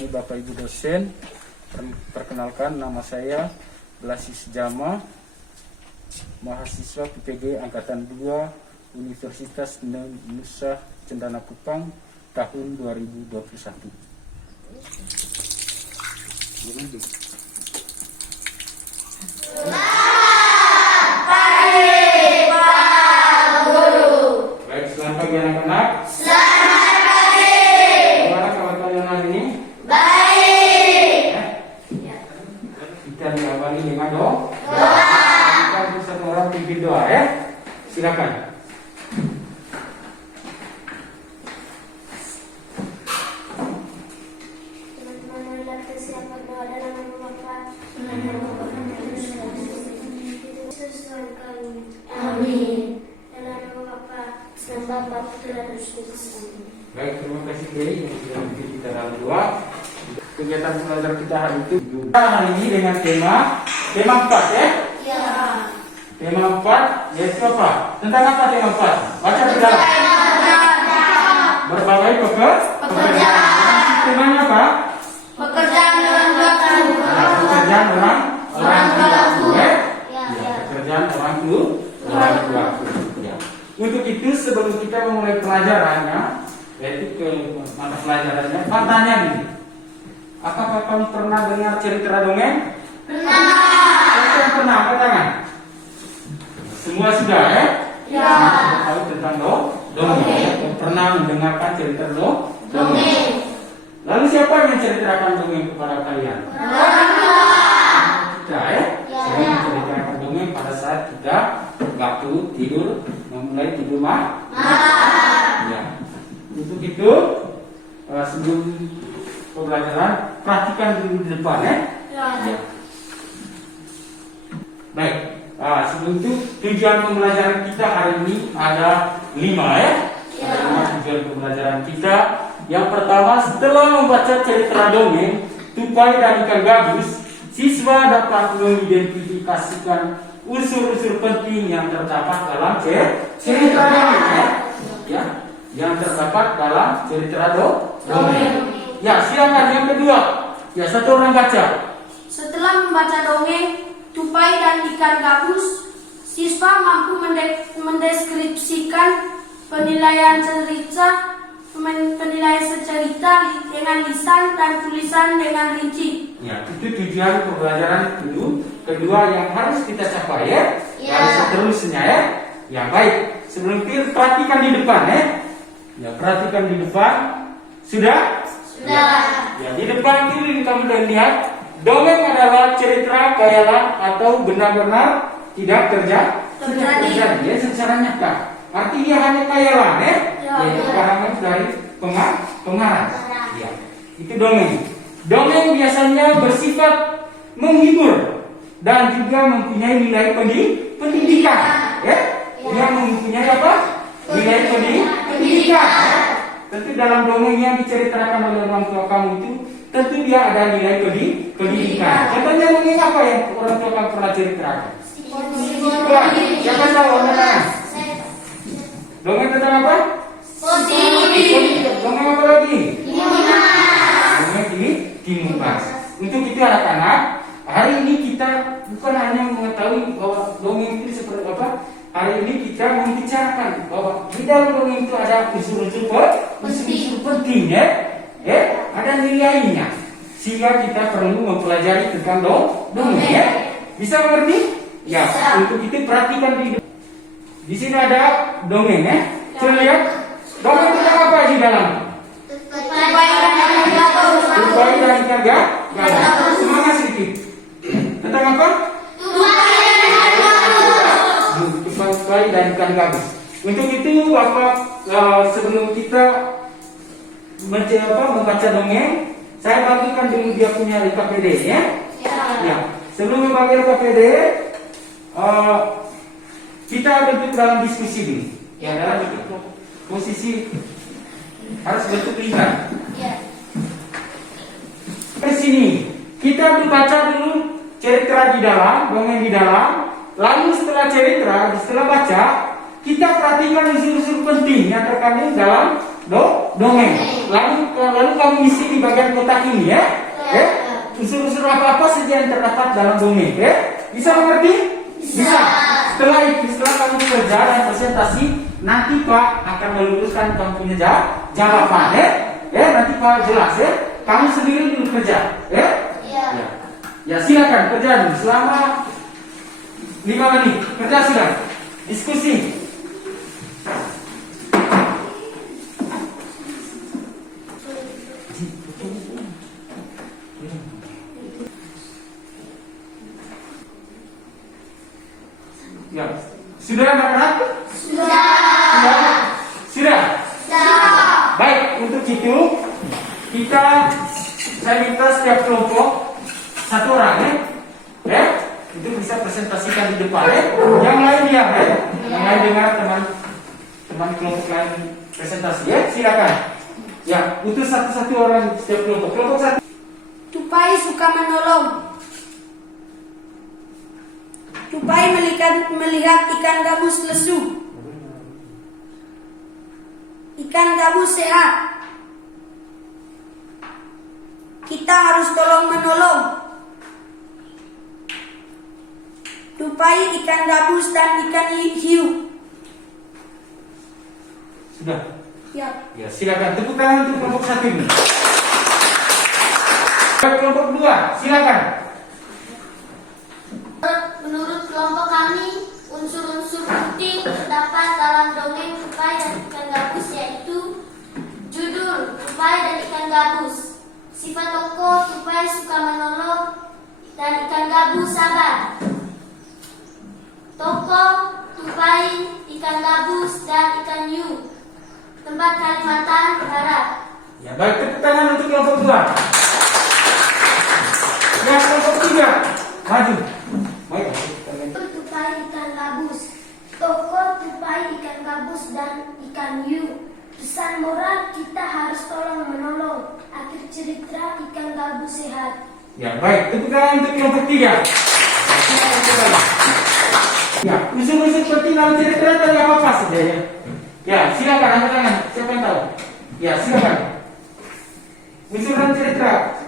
bagi Bapak Ibu dosen. Perkenalkan, nama saya Blasis Jama, mahasiswa PPG Angkatan 2 Universitas Nusa Cendana Kupang tahun 2021. Baik, selamat pagi anak-anak. Selamat pagi. Bagaimana kabar kalian hari ini? Baik. Kita diawali dengan doa. Doa. Kita untuk satu orang pimpin doa ya. Silakan. Teman-teman marilah kita siap berdoa dalam nama Bapa, Yesus Tuhan kami. Amin. Dalam nama Bapa, dan Bapa, Putra dan Roh Kudus. Amin. Baik, terima kasih Kiai yang sudah memimpin kita dalam doa. Kegiatan belajar kita hari itu hari ini dengan tema 4 ya. Ya. Tema 4 yaitu apa? Tentang apa tema 4? Baca di dalam. Berbagai pekerjaan. Temanya apa? Pekerjaan orang tua kami. Pekerjaan orang tuaku. Ya. Ya. Pekerjaan orang tua. Ya. Untuk itu sebelum kita memulai pelajarannya, yaitu ke mata pelajarannya, tanya nih. Apakah kamu pernah dengar cerita dongeng? Pernah. Siapa yang pernah? Angkat tangan. Semua sudah ya? Ya. Sudah tahu tentang dongeng. Pernah mendengarkan cerita dongeng. Lalu siapa yang menceritakan dongeng kepada kalian? Orang tua. Kita ya? Ya. Saya menceritakan dongeng pada saat kita waktu tidur, memulai tidur malam. Ya. Untuk itu sebelum pembelajaran praktikan dulu di depan ya. Ya. Baik. Sebelum itu tujuan pembelajaran kita hari ini ada 5 ya. Ya. Ada 5 tujuan pembelajaran kita. Yang pertama, setelah membaca cerita dongeng Tupai dan Ikan Gabus, siswa dapat mengidentifikasikan unsur-unsur penting yang terdapat dalam cerita dongeng ya. Yang terdapat dalam cerita dongeng. Ya, silakan yang kedua. Ya, satu orang baca. Setelah membaca dongeng Tupai dan Ikan Gabus, siswa mampu mendeskripsikan penilaian secerita dengan lisan dan tulisan dengan rinci. Ya, itu tujuan pembelajaran dulu. Kedua yang harus kita capai ya. Ya. Harus seterusnya ya. Ya, baik. Sebelum itu perhatikan di depan ya. Ya, perhatikan di depan. Sudah? Sudah. Ya, di depan kiri kamu sudah lihat. Dongeng adalah cerita khayalan atau benar-benar tidak terjadi ya, secara nyata. Artinya hanya khayalan ya. Yaitu karangan dari pengarang. Ya, itu dongeng. Dongeng biasanya bersifat menghibur dan juga mempunyai nilai pendidikan. Ya, yang mempunyai apa? Nilai pendidikan. Ya. Tentu dalam dongeng yang diceritakan oleh orang tua kamu itu, tentu dia ada nilai pendidikan. Contohnya dongeng apa yang orang tua kamu pernah ceritakan? Siapa tahu orang? Dongeng tentang apa? Dongeng apa lagi? Dongeng di Timumas. Untuk itu anak-anak, hari ini kita bukan hanya mengetahui bahwa dongeng itu seperti apa. Hari ini kita membicarakan bahwa di dalam dongeng itu ada unsur-unsur penting ya. Ada nilainya. Sehingga kita perlu mempelajari tentang dongeng ya. Bisa mengerti? Ya. Untuk itu perhatikan di sini ada dongeng ya. Coba lihat. Dongeng tentang apa di dalam? Tupai dan Ikan Gabus. Semangat sedikit. Tentang apa? Tupai dan Ikan Gabus. Untuk itu Bapak, sebelum kita membaca dongeng, saya bagikan dulu dia punya RKPD ya. Ya. Sebelum membagi RKPD, kita bentuk dalam diskusi dulu. Ya, dalam bentuk posisi harus bentuk lingkaran. Ke sini kita membaca dulu cerita di dalam, dongeng di dalam. Lalu setelah baca, kita perhatikan unsur-unsur penting yang terkandung dalam dongeng. Lalu kamu isi di bagian kotak ini ya. Unsur-unsur apa saja yang terdapat dalam dongeng. Bisa mengerti? Bisa. Setelah kamu kerja dan presentasi, nanti Pak akan meluruskan kamu punya jawaban. Nanti Pak jelas ya. Kamu sendiri dulu kerja. Ya silakan kerja dulu selama 5 menit. Kerja silakan. Diskusi. Ya, sudah anak-anak? Sudah. Baik, untuk itu saya minta setiap kelompok 1 orang ya. Itu bisa presentasikan di depan ya. Yang lain diam ya. Yang lain dengar teman kelompok lain presentasi ya. Silakan. Ya, utus satu-satu orang setiap kelompok. Kelompok 1. Tupai suka menolong. Tupai melihat ikan gabus lesu. Ikan gabus sehat. Kita harus tolong menolong. Tupai, ikan gabus, dan ikan hiu. Sudah. Ya. Silakan tepuk tangan untuk kelompok 1 ini. Kelompok 2, silakan. Menurut kelompok kami, unsur-unsur penting terdapat dalam dongeng tupai dan ikan gabus yaitu judul tupai dan ikan gabus, sifat tokoh tupai suka menolong dan ikan gabus sabar, tokoh tupai, ikan gabus dan ikan hiu, tempat Kalimantan Barat. Ya, baik, tepuk tangan untuk kelompok 2. Ya, kelompok 3, maju. Baik. Tupai ikan gabus, tokoh tupai ikan gabus dan ikan hiu. Pesan moral, kita harus tolong menolong. Akhir cerita, ikan gabus sehat. Ya, baik, tepuk tangan untuk kelompok 3. Ya, unsur-unsur penting dalam cerita tadi apa saja ya? Ya, silakan angkat tangan. Siapa yang tahu? Ya, silakan. Unsur dalam cerita.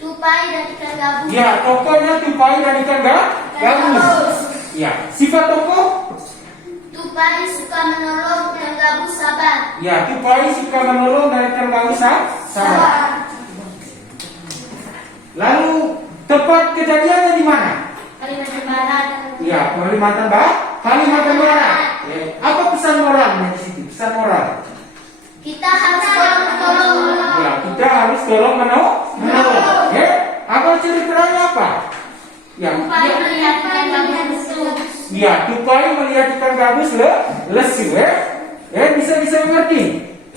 Tupai dan ikan gabus. Ya, tokohnya tupai dan ikan gabus. Ya, sifat tokoh. Tupai suka menolong, ikan gabus sabar. Ya, tupai suka menolong dan ikan gabus sabar. Lalu tempat kejadiannya di mana? Kalimantan Barat. Ya, Kalimantan Barat. Ya, apa pesan moralnya di situ? Pesan moral. Kita harus tolong menolong. Ya, kita harus tolong menolong. Ya, apa ceritanya apa? Ya, Tupai melihat ikan gabus lesu. ya, tupai melihat ikan gabus lesu. Bisa mengerti?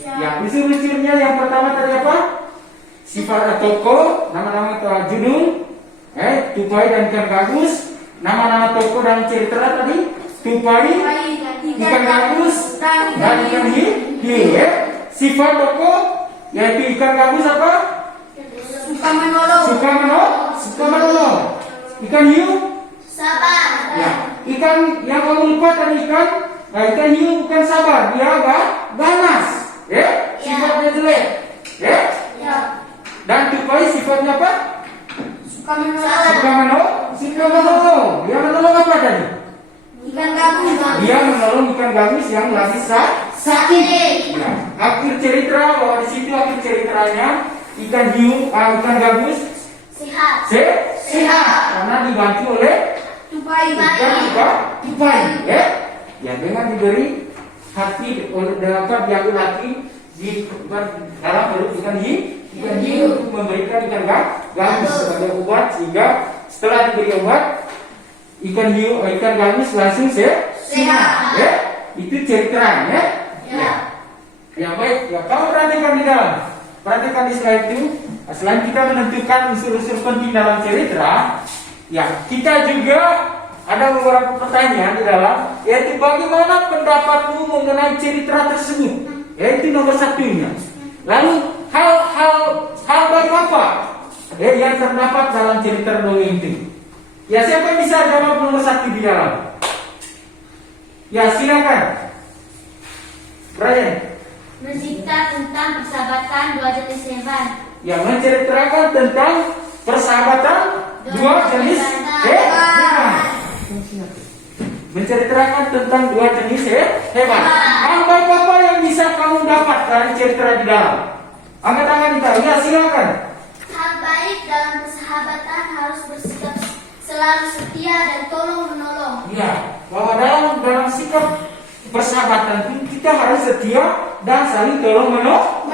Ya, unsur-unsurnya yang pertama tadi apa? Sifat tokoh, nama-nama atau judul. Tupai dan ikan gabus. Nama-nama tokoh dan cerita tadi. Tupai, ikan gabus, dan ikan hiu. Sifat tokoh yaitu ikan gabus apa? Suka menolong. Suka menolong. Ikan hiu? Sabar. Ya. Ikan yang kamu lupa tadi ikan hiu bukan sabar, dia ganas. Sifatnya jelek. Dan tupai sifatnya apa? Suka menolong. Suka menolong. Dia menolong apa tadi? Ikan gabus. Dia menolong ikan gabus yang lagi sakit. Ya. Akhir cerita bahwa di situ akhir ceritanya ikan gabus sehat karena dibantu oleh Tupai. tupai. Ya, dengan diberi hati oleh dapat diambil hati di dalam perut ikan hiu untuk memberikan ikan gabus sebagai obat sehingga setelah diberi obat ikan gabus langsung sehat. Itu ceritanya. Ya baik, ya kamu perhatikan di dalam. Perhatikan di slide itu. Selain kita menentukan unsur-unsur penting dalam cerita, ya kita juga ada beberapa pertanyaan di dalam, yaitu bagaimana pendapatmu mengenai cerita tersebut? Yaitu nomor 1-nya. Lalu hal baik apa yang terdapat dalam cerita dongeng itu? Ya, siapa yang bisa jawab nomor 1 di dalam? Ya, silakan. Brian. Mencerita tentang persahabatan dua jenis hewan. Yang menceritakan tentang persahabatan dua jenis hewan. Menceritakan tentang dua jenis hewan. Apa yang bisa kamu dapat dari cerita di dalam? Angkat tangan kita. Ya, silakan. Hal baik dalam persahabatan harus bersikap selalu setia dan tolong menolong. Ya, bahwa dalam sikap persahabatan itu kita harus setia dan saling tolong menolong.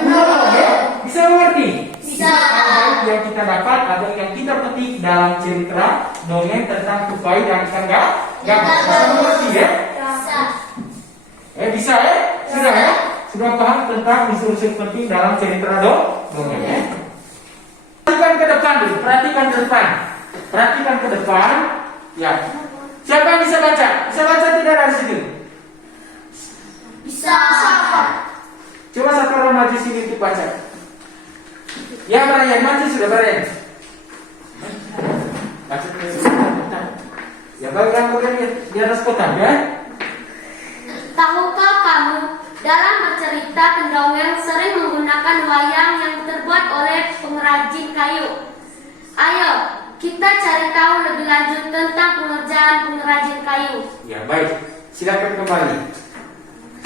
Ya? Bisa mengerti? Bisa. Hal yang kita dapat atau yang kita petik dalam cerita dongeng tentang tupai dan ikan gabus. Bisa mengerti ya? Bisa. Bisa ya? Sudah ya? Sudah paham tentang unsur-unsur penting dalam cerita dongeng ya? Perhatikan ke depan dulu, perhatikan ke depan. Perhatikan ke depan. Ya. Siapa yang bisa baca? Bisa baca tidak dari situ? Bisa. Coba satu orang maju sini untuk baca. Ya, Brian, maju sudah, Brian. Baca terus. Ya, bagian di atas kotak ya. Tahukah kamu, dalam bercerita pendongeng sering menggunakan wayang yang terbuat oleh pengrajin kayu. Ayo, kita cari tahu lebih lanjut tentang pengerjaan pengrajin kayu. Ya, baik. Silakan kembali.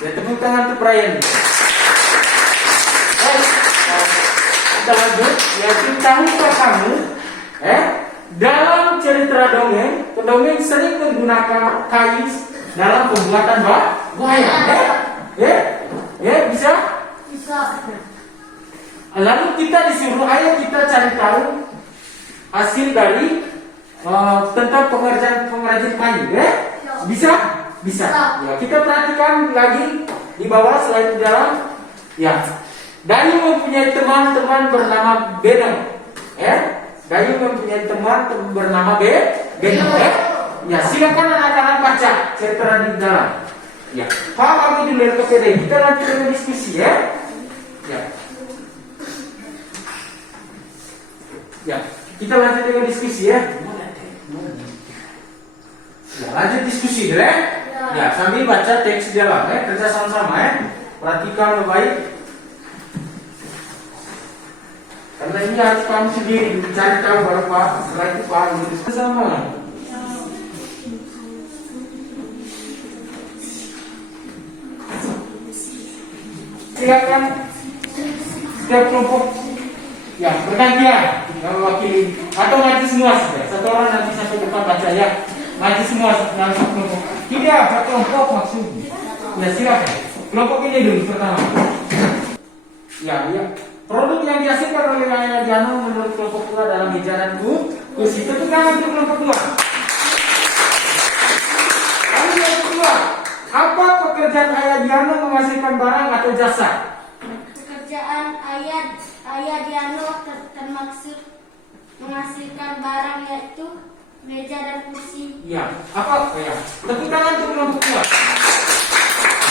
Ya, tepuk tangan untuk Brian. Baik. Kita lanjut. Ya, tahukah kamu, dalam cerita dongeng, pendongeng sering menggunakan kayu dalam pembuatan wayang. Bisa? Bisa. Lalu kita disuruh, ayo kita cari tahu hasil dari tentang pengrajin kayu. Bisa? Bisa. Ya, kita perhatikan lagi di bawah selain di dalam. Ya, Dayu mempunyai teman-teman bernama Benong. Dayu mempunyai teman bernama Benong. Ya, silakan anak-anak baca cerita di dalam. Ya, paham dulu yang KPD. Kita lanjut dengan diskusi ya. Ya, kita lanjut dengan diskusi ya. Ya, lanjut diskusi dulu ya. Ya, sambil baca teks di dalam ya. Kerja sama-sama ya. Perhatikan baik. Karena ini harus kamu sendiri cari tahu baru Pak. Setelah itu Pak diskusi sama. Silakan setiap kelompok ya bergantian mewakili atau maju semua saja. Satu orang nanti sampai depan baca ya. Maju semua dalam satu kelompok. Tidak satu kelompok maksudnya. Ya silakan. Kelompok ini dulu pertama. Ya. Produk yang dihasilkan oleh Ayah Diano menurut kelompok dua dalam meja dan kursi itu kan untuk kelompok dua. Lalu yang kedua, apa pekerjaan Ayah Diano menghasilkan barang atau jasa? Pekerjaan Ayah Diano termaksud menghasilkan barang yaitu meja dan kursi. Ya, apa? Ya, tepuk tangan untuk kelompok dua.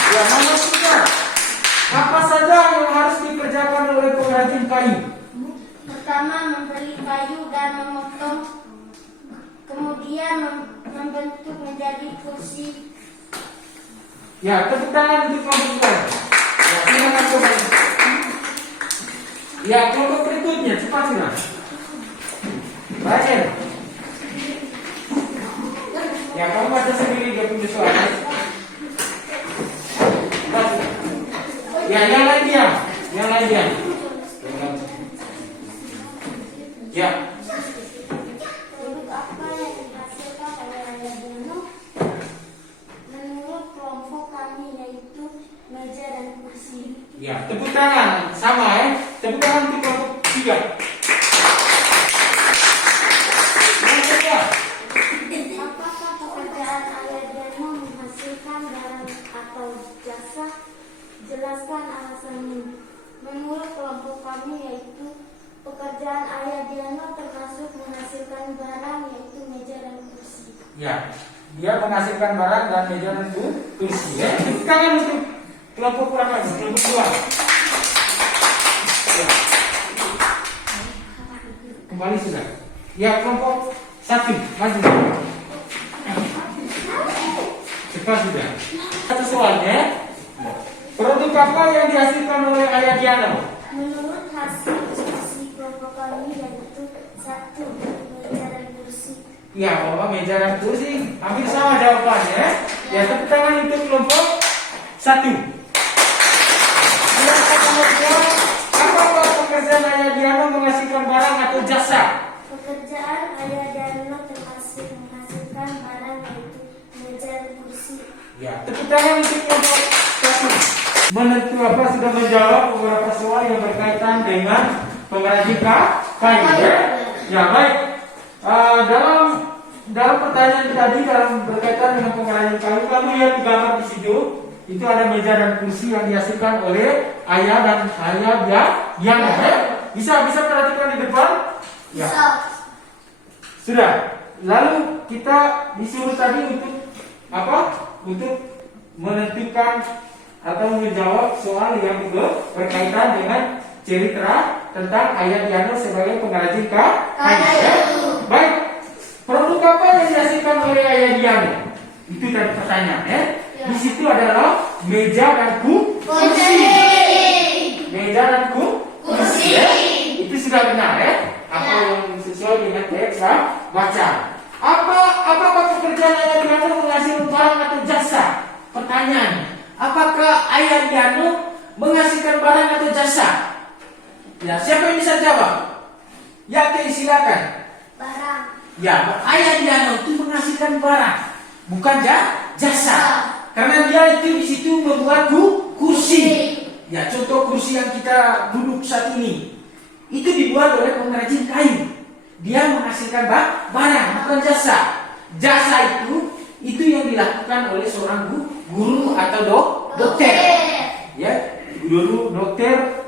Ya, nomor tiga. Apa saja yang harus dikerjakan oleh pengrajin kayu? Pertama, membeli kayu dan memotong, kemudian membentuk menjadi kursi. Ya, tepuk tangan untuk kelompok dua. Ya, silakan kembali. Ya, kelompok berikutnya cepat sudah. Baik. Ya, kamu baca sendiri dia punya soal. Ya, yang lain diam. Ya. Produk apa yang dihasilkan oleh Ayah Diano? Menurut kelompok kami yaitu meja dan kursi. Ya, tepuk tangan sama ya. Tepuk tangan untuk kelompok tiga. Yang kedua. Apakah pekerjaan Ayah Diano menghasilkan barang atau jasa? Jelaskan alasannya. Menurut kelompok kami yaitu pekerjaan Ayah Diano termasuk menghasilkan barang yaitu meja dan kursi. Ya, dia menghasilkan barang dan meja dan kursi. Ya, tepuk tangan untuk kelompok berapa? Kelompok dua. Ya. Kembali sudah. Ya, kelompok satu maju. Cepat sudah. Satu soalnya. Produk apa yang dihasilkan oleh Ayah Diano? Menurut hasil diskusi kelompok kami yaitu 1. Meja dan kursi. Ya, bahwa meja dan kursi hampir sama jawabannya. Ya, tepuk tangan untuk kelompok 1. Silakan nomor 2. Apakah pekerjaan Ayah Diano menghasilkan barang atau jasa? Pekerjaan Ayah Diano termasuk menghasilkan barang yaitu meja dan kursi. Ya, tepuk tangan untuk kelompok 1. Menentu apa sudah menjawab beberapa soal yang berkaitan dengan pengrajin kayu. Ya, baik. Dalam pertanyaan tadi dalam berkaitan dengan pengrajin kayu, kamu lihat di gambar di situ, itu ada meja dan kursi yang dihasilkan oleh ayah dan ayah dia yang bisa perhatikan di depan. Ya. Sudah. Lalu kita disuruh tadi untuk apa? Untuk menentukan atau menjawab soal yang berkaitan dengan cerita tentang Ayah Diano sebagai pengrajin kayu. Baik, produk apa yang dihasilkan oleh Ayah Diano? Itu tadi pertanyaan. Di situ adalah meja dan kursi. Meja dan kursi. Itu sudah benar apa yang sesuai dengan teks baca. Apakah pekerjaan Ayah Diano menghasilkan barang atau jasa? Pertanyaan. Apakah Ayah Diano menghasilkan barang atau jasa? Ya, siapa yang bisa jawab? Yakin, silakan. Barang. Ya, Ayah Diano itu menghasilkan barang, bukan jasa. Karena dia itu di situ membuat kursi. Ya, contoh kursi yang kita duduk saat ini itu dibuat oleh pengrajin kayu. Dia menghasilkan barang, bukan jasa. Jasa itu yang dilakukan oleh seorang guru atau dokter. Ya, guru, dokter,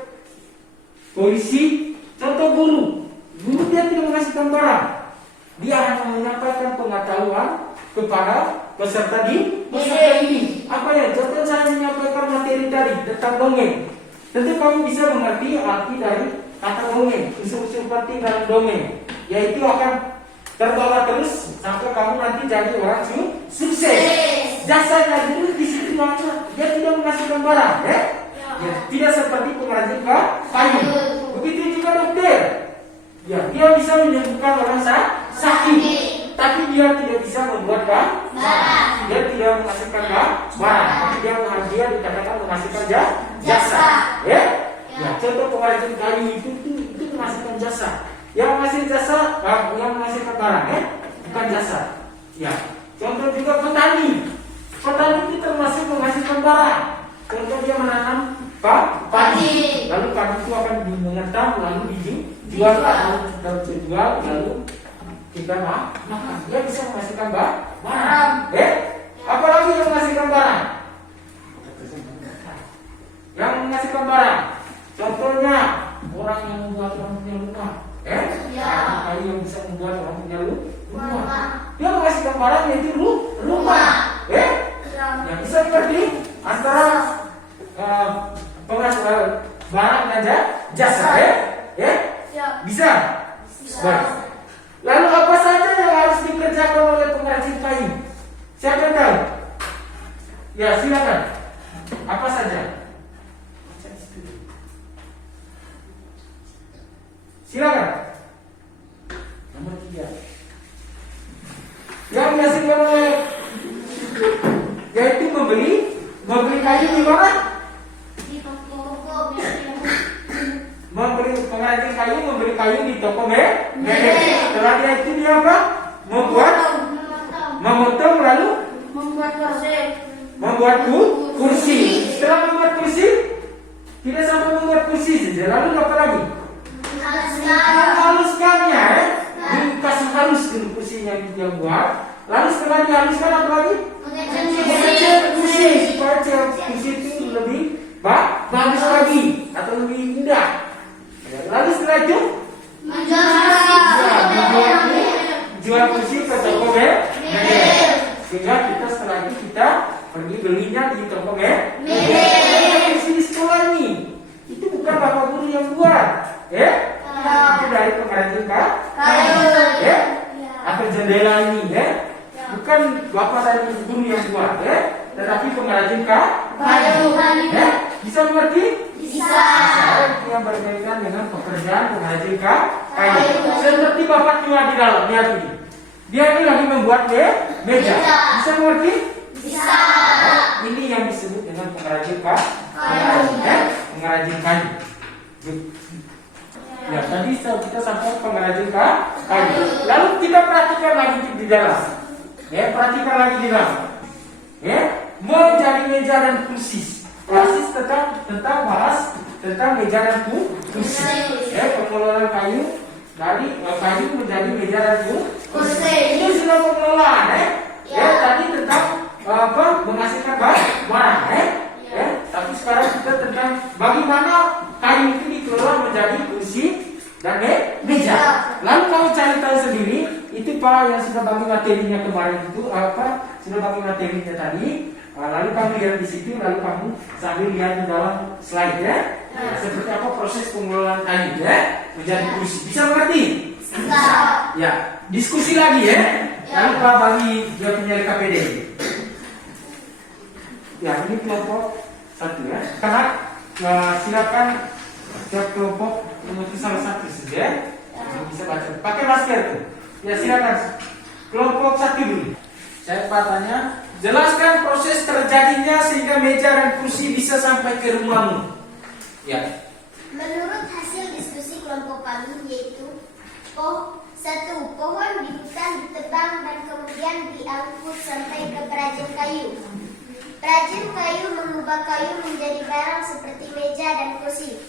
polisi. Contoh guru dia tidak menghasilkan barang. Dia hanya menyampaikan pengetahuan kepada peserta ini. Apa ya? Contoh saya menyampaikan materi tadi tentang dongeng. Tentu kamu bisa mengerti arti dari kata dongeng, unsur-unsur penting dalam dongeng, yaitu akan terbawa terus sampai kamu nanti jadi orang sukses. Jasanya dulu di situ dia tidak menghasilkan barang, ya, tidak seperti pengrajin kayu. Begitu juga dokter. Ya, dia bisa menyembuhkan orang sakit, tapi dia tidak bisa membuat barang. Dia tidak menghasilkan barang, tapi dia dikatakan menghasilkan jasa. Ya, contoh pengrajin kayu itu menghasilkan jasa. Yang menghasilkan jasa, yang menghasilkan barang, bukan jasa. Ya, contoh juga petani. Petani itu termasuk menghasilkan barang. Contoh dia menanam padi, lalu padi itu akan mengetam, lalu dijual, lalu kita makan. Dia bisa menghasilkan barang. Apalagi yang menghasilkan barang? Yang menghasilkan barang, contohnya orang yang membuat orang punya rumah. Kayu yang bisa membuat orang punya rumah. Dia menghasilkan barang yaitu rumah. Yang bisa dimengerti antara penghasilan barang dan jasa. Bisa. Baik. Lalu apa saja yang harus dikerjakan oleh pengrajin kayu? Siapa yang tahu? Ya, silakan. Apa saja? Silakan. Nomor 3. Yang dihasilkan oleh yaitu membeli kayu di mana? Di toko. Pengrajin kayu membeli kayu di toko medek. Setelah itu dia apa? Memotong lalu membuat kursi. Setelah membuat kursi, tidak sampai membuat kursi saja. Lalu apa lagi? Menghaluskannya, dikasih halus dulu kursinya yang dia buat. Lalu setelah dihaluskan apa lagi? Mengecat kursi supaya kursi itu lebih bagus lagi atau lebih indah. Lalu setelah itu jual kursi ke toko medek. Sehingga kita setelah itu kita pergi belinya di toko medek. Kursi di sekolah ini itu bukan bapak guru yang buat, itu dari pengrajin kayu, atau jendela ini, bukan bapak dari guru yang buat, tetapi pengrajin kayu. Bisa mengerti? Bisa. Yang berkaitan dengan pekerjaan pengrajin kayu. Seperti Bapak juga di dalam, lihat ini. Dia ini lagi membuat meja. Bisa mengerti? Bisa. Ini yang disebut dengan pengrajin kayu. Pengrajin kayu. Ya, tadi kita sampai pengrajin kayu. Lalu kita perhatikan lagi di dalam. Ya, perhatikan lagi di dalam. Ya, menjadi meja dan kursi. Basis tentang bahas tentang meja dan kursi. Ya, pengelolaan kayu dari kayu menjadi meja dan kursi. Itu sudah pengelolaan, ya. Tadi tentang menghasilkan barang, ya. Tapi sekarang kita tentang bagaimana kayu itu dikelola menjadi kursi dan meja. Lalu kamu cari tahu sendiri, itu Pak yang sudah bagi materinya kemarin itu sudah bagi materinya tadi. Lalu kamu lihat di situ, lalu kamu sambil lihat di dalam slide ya. Seperti apa proses pengelolaan kayu ya menjadi kursi. Bisa mengerti? Bisa. Ya, diskusi lagi ya. Lalu Pak bagi dia punya KPD. Ya, ini kelompok 1 ya. Karena silakan setiap kelompok menulis salah satu saja. Bisa baca. Pakai masker tuh. Ya silakan. Kelompok 1 dulu. Saya tanya, jelaskan proses terjadinya sehingga meja dan kursi bisa sampai ke rumahmu. Ya. Menurut hasil diskusi kelompok kami yaitu satu, pohon di hutan ditebang dan kemudian diangkut sampai ke perajin kayu. Perajin kayu mengubah kayu menjadi barang seperti meja dan kursi.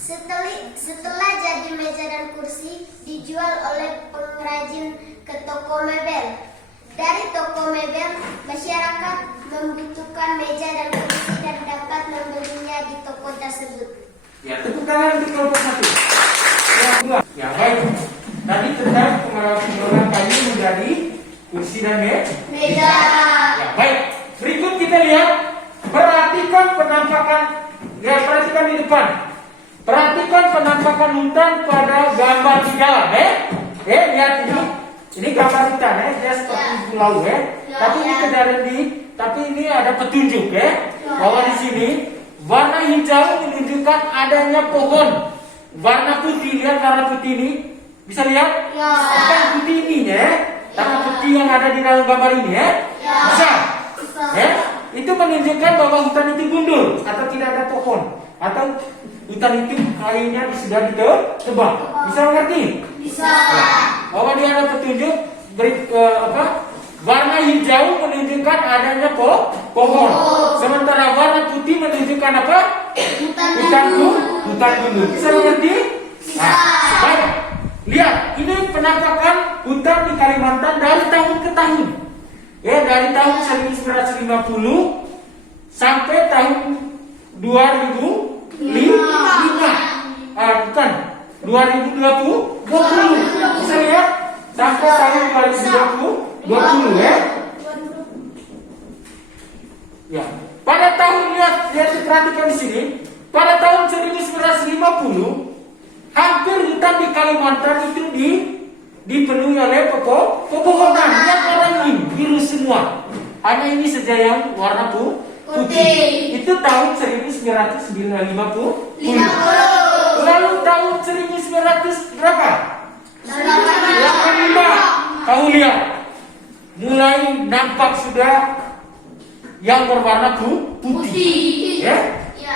Setelah jadi meja dan kursi, dijual oleh pengrajin ke toko mebel. Dari toko mebel, masyarakat membutuhkan meja dan kursi dan dapat membelinya di toko tersebut. Ya, tepuk tangan untuk kelompok 1. Yang kedua, ya baik. Tadi tentang pengelolaan kayu menjadi kursi dan Meja. Ya baik. Berikut kita lihat, perhatikan penampakan. Ya, perhatikan di depan. Perhatikan penampakan hutan pada gambar di dalam, lihat ini. Ini gambar hutan, dia seperti pulau, tapi ini ada petunjuk, bahwa di sini warna hijau menunjukkan adanya pohon. Warna putih, lihat warna putih ini, bisa lihat? Bukan putih ini, tapi putih yang ada di dalam gambar ini, bisa? Itu menunjukkan bahwa hutan itu gundul atau tidak ada pohon, atau hutan itu kayunya sudah ditebang. Bisa mengerti? Bisa. Bahwa dia ada petunjuk warna hijau menunjukkan adanya pohon. Sementara warna putih menunjukkan apa? Hutan gundul. Bisa mengerti? Baik. Lihat, ini penampakan hutan di Kalimantan dari tahun ke tahun. Dari tahun 1950 sampai tahun 2005. Bukan 2020. Bisa lihat sampai tahun 2020 ya. Pada tahun lihat perhatikan di sini. Pada tahun 1950 hampir hutan di Kalimantan itu dipenuhi oleh pepohonan. Lihat warna ini biru semua. Hanya ini saja yang warna putih. Itu tahun 1950. Lalu tahun 1900 berapa? 85. Kau lihat, mulai nampak sudah yang berwarna putih.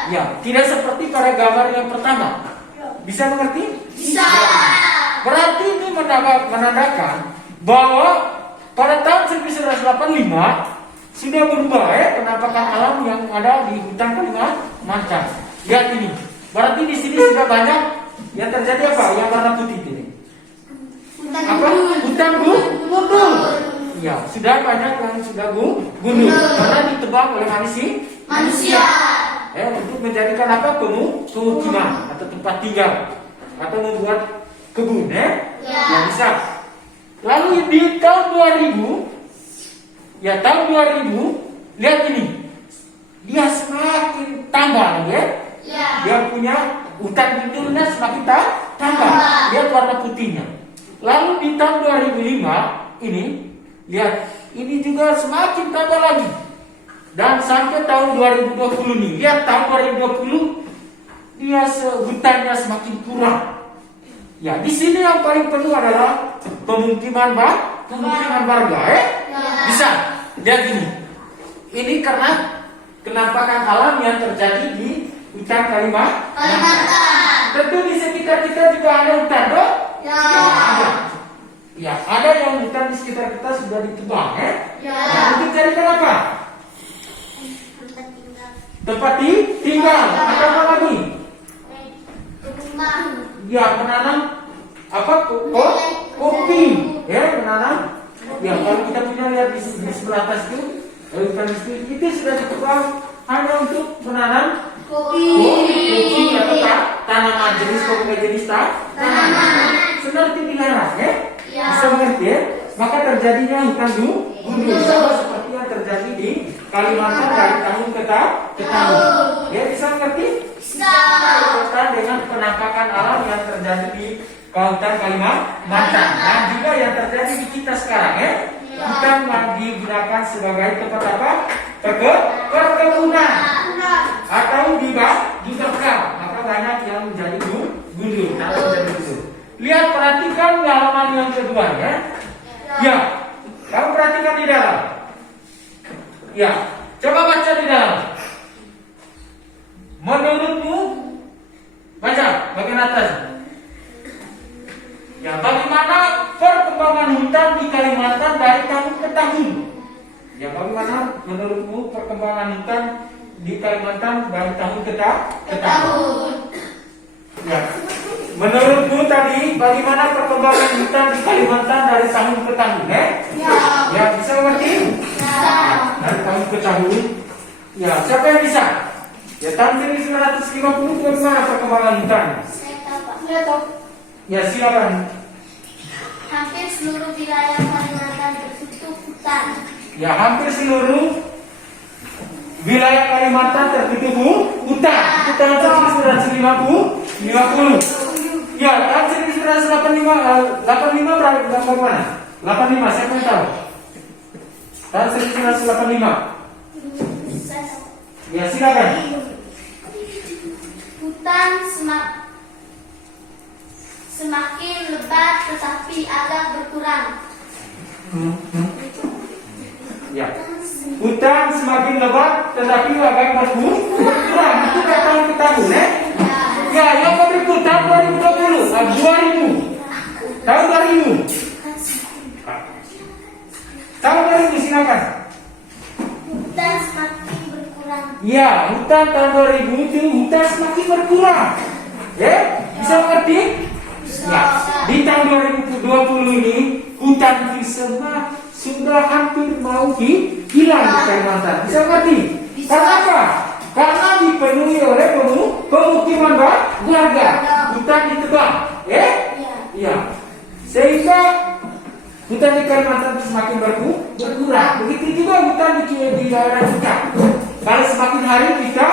Ya, tidak seperti pada gambar yang pertama. Bisa mengerti? Bisa. Berarti ini menandakan bahwa pada tahun 1985 sudah berubah penampakan alam yang ada di hutan Kalimantan. Lihat ini. Berarti di sini sudah banyak yang terjadi apa? Yang warna putih ini. Hutan gundul. Ya, sudah banyak yang sudah gundul karena ditebang oleh manusia. Untuk menjadikan apa? Pemukiman atau tempat tinggal atau membuat kebun, yang bisa. Lalu di tahun 2000, lihat ini, dia semakin tambah, Dia punya hutan gundulnya semakin tambah. Lihat warna putihnya. Lalu di tahun 2005 ini, lihat ini juga semakin tambah lagi. dan sampai tahun 2020 nih. Lihat tahun 2020 dia hutannya semakin kurang. Ya, di sini yang paling perlu adalah pemukiman warga, Bisa. Lihat gini. Ini karena kenampakan alam yang terjadi di hutan Kalimantan. Tentu di sekitar kita juga ada hutan, dong? Ya. Ada. Ya, ada yang hutan di sekitar kita sudah ditebang, Ya. Untuk carikan apa? Tempat tinggal. Ada apa lagi? Rumah. Ya, menanam apa? Kopi. Ya, menanam. Ya, kalau kita punya lihat di sebelah atas itu, hutan itu sudah ditebang hanya untuk menanam kopi atau tanaman jenis kopi jenis tanaman. Seperti dilarang, Bisa mengerti, Maka terjadinya hutan gundul sama seperti yang terjadi di Kalimantan dari tahun ke tahun. Ya, bisa mengerti? Bisa. Berkaitan dengan penampakan alam yang terjadi di hutan Kalimantan dan juga yang terjadi di kita sekarang, Hutan yang digunakan sebagai tempat apa? Perkebunan atau dibakar. Maka banyak yang menjadi gundul atau menjadi gundul. Lihat, perhatikan di halaman yang kedua, Ya, kamu perhatikan di dalam. Ya, coba baca di dalam. Menurutmu, baca bagian atas. Ya, bagaimana perkembangan hutan di Kalimantan dari tahun ke tahun? Ya, bagaimana menurutmu perkembangan hutan di Kalimantan dari tahun ke tahun? Ya, menurutmu tadi bagaimana perkembangan hutan di Kalimantan dari tahun ke tahun? Ya, bisa mengerti? Dari tahun ke tahun. Ya, siapa yang bisa? Ya, tahun 1950 bagaimana perkembangan hutan? Saya tahu, Pak. Ya, toh. Ya, silakan. Hampir seluruh wilayah Kalimantan tertutup hutan. Ya, hampir seluruh wilayah Kalimantan tertutup hutan. Itu tahun 1950. Ya, tahun 1985 berapa bagaimana? 85, saya mau tahu. Tahun 1985. Saya tahu. Ya, silakan. Hutan semakin lebat tetapi agak berkurang. Ya. Hutan semakin lebat tetapi agak berkurang. Itu kan tahun ke tahun, Ya, yang berikut tahun 2020, 2000. Tahun 2000. Tahun 2000 silakan. Hutan semakin berkurang. Ya, hutan tahun 2000 itu hutan semakin berkurang. Ya, bisa mengerti? Ya, di tahun 2020 ini hutan di sudah hampir mau hilang di Kalimantan. Bisa mengerti? Karena apa? Karena dipenuhi oleh pemukiman warga. Hutan ditebang, Iya. Sehingga hutan di Kalimantan semakin berkurang. Begitu juga hutan di daerah kita. Kalau semakin hari kita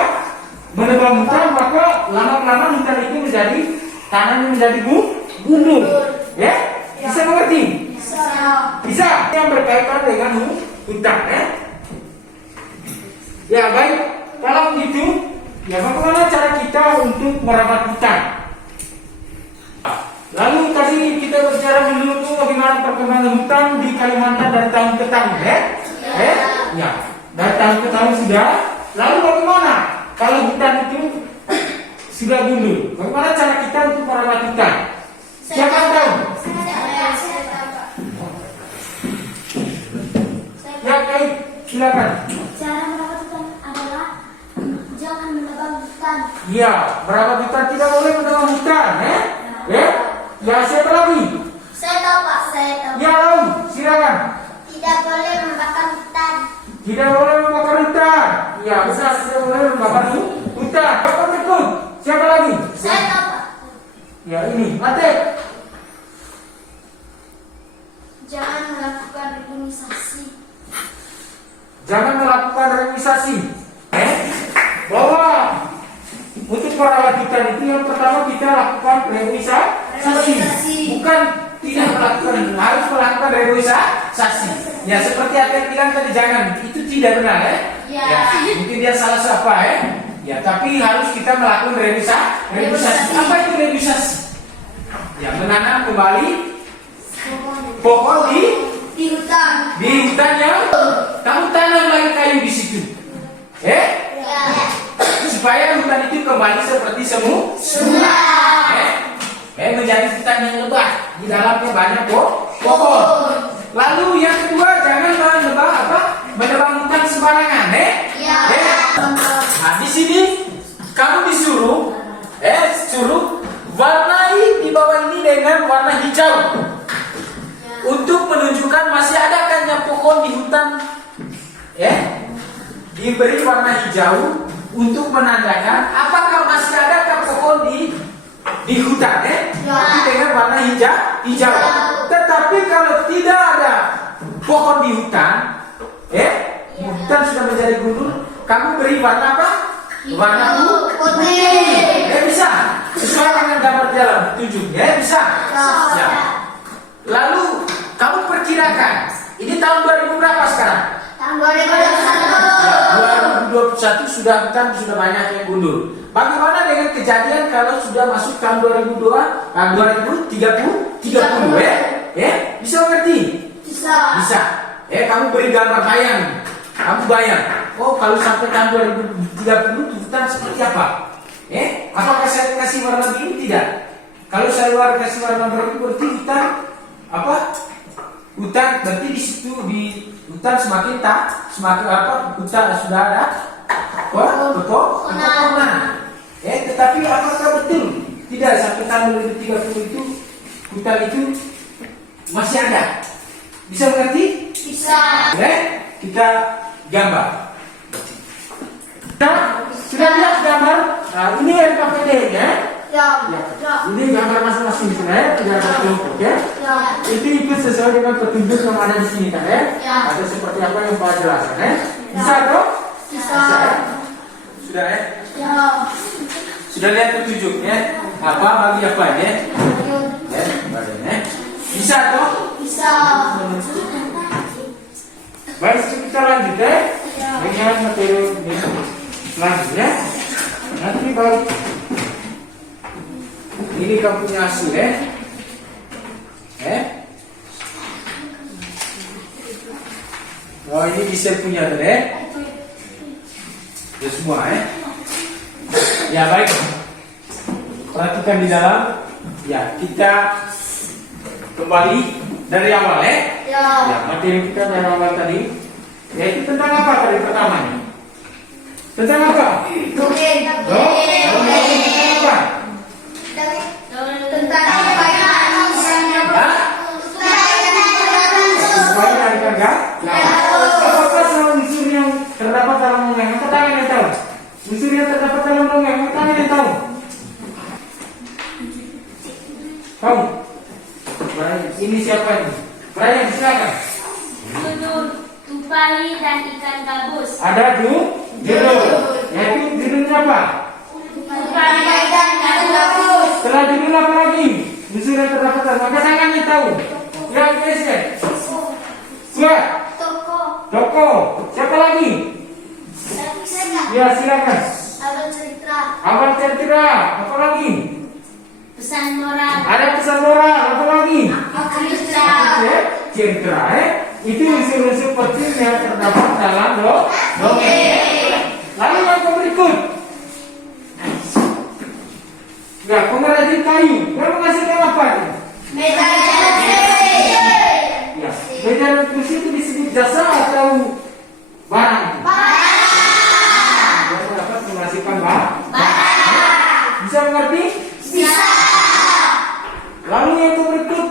menebang hutan, maka lama-lama hutan itu menjadi tanahnya menjadi gundul. Ya? Bisa mengerti? Bisa. Yang berkaitan dengan hutan, Ya, baik. Kalau begitu, ya bagaimana cara kita untuk merawat hutan? Lalu tadi kita berbicara dulu bagaimana perkembangan hutan di Kalimantan dari tahun ke tahun, Ya, dari tahun ke tahun sudah. Lalu bagaimana kalau hutan itu sudah gundul? Bagaimana cara kita untuk merawat hutan? Siapa yang tahu? Saya tahu, Pak. Ya, baik, silakan. Cara merawat hutan adalah jangan menebang hutan. Ya, merawat hutan tidak boleh menebang hutan, Ya, siapa lagi? Saya tahu, Pak. Saya tahu. Ya, lalu silakan. Tidak boleh membakar hutan. Tidak boleh membakar hutan. Ya, bisa tidak boleh membakar hutan. Apa berikut? Siapa lagi? Saya tahu, Pak. Ya, ini. Mate. Jangan melakukan reboisasi. Jangan melakukan reboisasi. Bahwa untuk merawat hutan itu yang pertama kita lakukan reboisasi. Bukan tidak melakukan, harus melakukan reboisasi. Ya, seperti apa yang bilang tadi, jangan. Itu tidak benar, Ya. Mungkin dia salah siapa ya. Ya, tapi harus kita melakukan revisasi. Apa itu revisasi? Ya, menanam kembali pokok Di hutan. di hutan yang kamu tanam lagi kayu di situ. Ya. Supaya hutan itu kembali seperti semula. Menjadi hutan yang lebat. Di dalamnya banyak pohon. Lalu yang kedua, jangan menebang hutan sembarangan, Ya. Nah, di sini kamu disuruh warnai di bawah ini dengan warna hijau untuk menunjukkan masih adakahnya pohon di hutan. Diberi warna hijau untuk menandakan apakah masih adakah pohon di hutan, Tapi dengan warna hijau. Tetapi kalau tidak ada pohon di hutan, hutan sudah menjadi gundul, kamu beri warna apa? Warna Putih. bisa. Sesuai dengan gambar di dalam tunjuk, bisa. Ya. Lalu kamu perkirakan, ini tahun 2000 berapa sekarang? Tahun 2021. Ya, 2021 sudah banyak yang gundul. Bagaimana dengan kejadian kalau sudah masuk tahun 2030 bisa mengerti? Bisa. Kamu beri gambar bayang. Kamu bayang. Oh, kalau sampai tahun 2030 hutan seperti apa? Apakah saya kasih warna biru? Tidak. Kalau saya kasih warna biru berarti hutan apa? Hutan berarti di situ di hutan semakin hutan sudah ada pepohonan. Tetapi apakah betul? Tidak, sampai tahun 2030 itu hutan itu masih ada. Bisa mengerti? Bisa. Kita gambar. Sudah lihat gambar? Nah, ini RKPD ya. Ini gambar masing-masing tidak kelompok ya. Itu ikut sesuai dengan petunjuk yang ada di sini kan ya. Ada seperti apa yang Pak jelaskan Bisa toh? Bisa. Sudah Sudah lihat petunjuknya apa bagi apa badannya. Bisa toh? Bisa. Baik, kita lanjut dengan materi selanjutnya. Nanti baru ini kamu punya hasil Oh, ini bisa punya ya semua Ya baik. Perhatikan di dalam. Ya, kita kembali dari awal Ya, materi kita dari awal tadi. Yaitu tentang apa tadi pertamanya? Tentang apa? Dongeng. Tentang apa? Tentang Supaya menarikan apakah semua unsur yang terdapat dalam dongeng? Angkat tangan yang tahu. Unsur yang terdapat dalam dongeng, angkat tangan yang tahu. Tahu? Ini siapa ini? Brian, silakan. Judul tupai dan ikan gabus. Ada judul. Yaitu judulnya apa? Tupai dan ikan gabus. Setelah judul apa lagi? Unsur yang terdapat dalam angkat tangan yang tahu. Yang biasa. Suat. Toko. Siapa lagi? Ya, silakan. Awal cerita. Apa lagi? Pesan moral. Ada pesan moral. Apa lagi? Cerita. Itu unsur-unsur penting yang terdapat dalam dongeng. Lalu yang berikut. Ya, pengrajin kayu. Dia menghasilkan apa? Meja dan Ya, meja dan kursi itu disebut jasa atau barang? Dia dapat menghasilkan barang. Bisa mengerti? Bisa. Lalu yang berikut,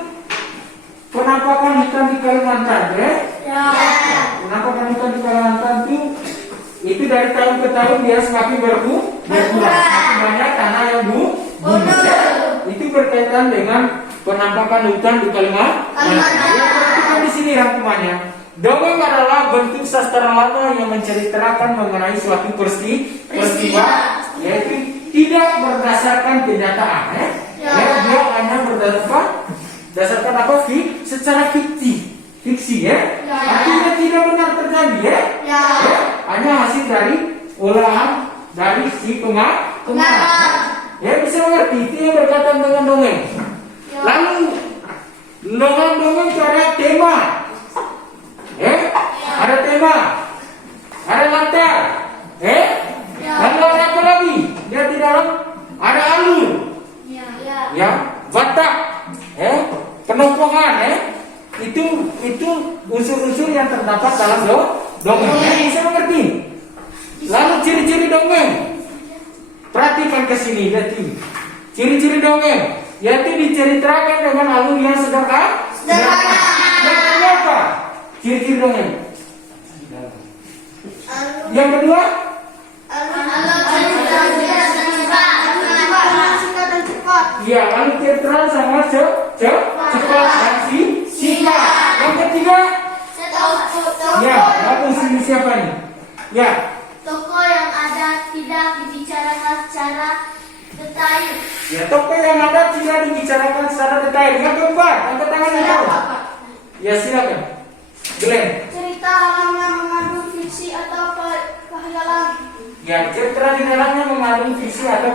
penampakan hutan di Kalimantan, Penampakan hutan di Kalimantan itu dari tahun ke tahun dia semakin berkurang, semakin banyak tanah yang itu berkaitan dengan penampakan hutan di Kalimantan. Yang perhatikan di sini rangkumannya. Dongeng adalah bentuk sastra lama yang menceritakan mengenai suatu peristiwa, yaitu tidak berdasarkan kenyataan. Dia hanya berdasarkan apa? Secara fiksi, Artinya tidak benar terjadi hanya hasil dari olahan dari si pengarang. Ya bisa mengerti itu yang berkaitan dengan dongeng. Lalu dengan dongeng itu ada tema. Ada tema, ada latar. Lalu ada apa lagi? Dia di dalam ada alur. Ya, watak, penopongan, itu unsur-unsur yang terdapat dalam dongeng. Bisa mengerti? Lalu ciri-ciri dongeng, perhatikan ke sini, lihat ini. Ciri-ciri dongeng, yaitu diceritakan dengan alur yang sederhana. Yang kedua apa? Ciri-ciri dongeng. Yang kedua, ya, lalu teateral sama cepat dan singkat. Yang ketiga, ya, lalu sini siapa nih? Ya, Tokoh yang ada tidak dibicarakan secara detail. ya tokoh yang ada tidak dibicarakan secara detail. Yang keempat, angkat tangan yang tahu. Ya silakan, Glenn. Cerita alamnya mengandung fiksi atau khayalan. Ya, cerita di dalamnya mengandung fiksi atau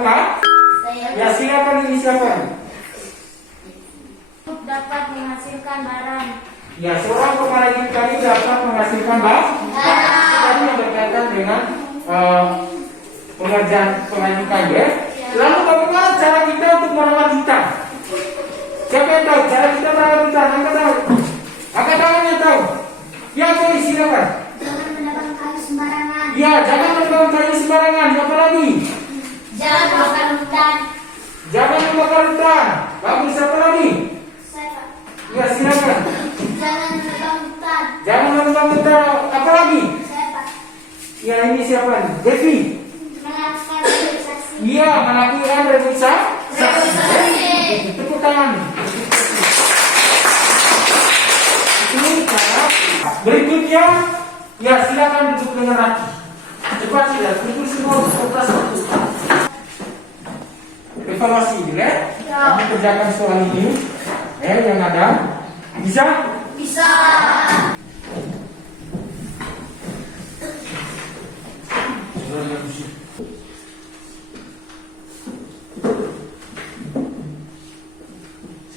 ya silakan ini siapa? Dapat menghasilkan barang. Ya, seorang pemanajin kayu dapat menghasilkan barang. Tadi yang berkaitan dengan pengerjaan pengrajin kayu. Lalu bagaimana cara kita untuk merawat hutan? Siapa yang tahu cara kita merawat hutan? Angkat tangan. Angkat tangan yang tahu. Ya, sorry, silakan. Jangan menebang kayu sembarangan. Ya, jangan menebang kayu sembarangan. Apa lagi? Jangan membakar hutan. Jangan membakar hutan. Bagus, apa lagi? Saya, Pak. Ya, silakan. Jangan menebang hutan. Jangan menebang hutan. Apa lagi? Saya, Pak. Ya, ini siapa? Devi. Melakukan realisasi. Iya, melakukan Realisasi. Tepuk tangan. Ini cara. Berikutnya, ya silakan duduk dengan rapi. Cepat sudah, kumpul semua kertas satu. Evaluasi, ya. Kami kerjakan soal ini, yang ada. Bisa? Bisa.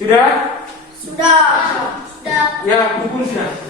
Sudah? Sudah. Sudah. Ya, kumpul sudah.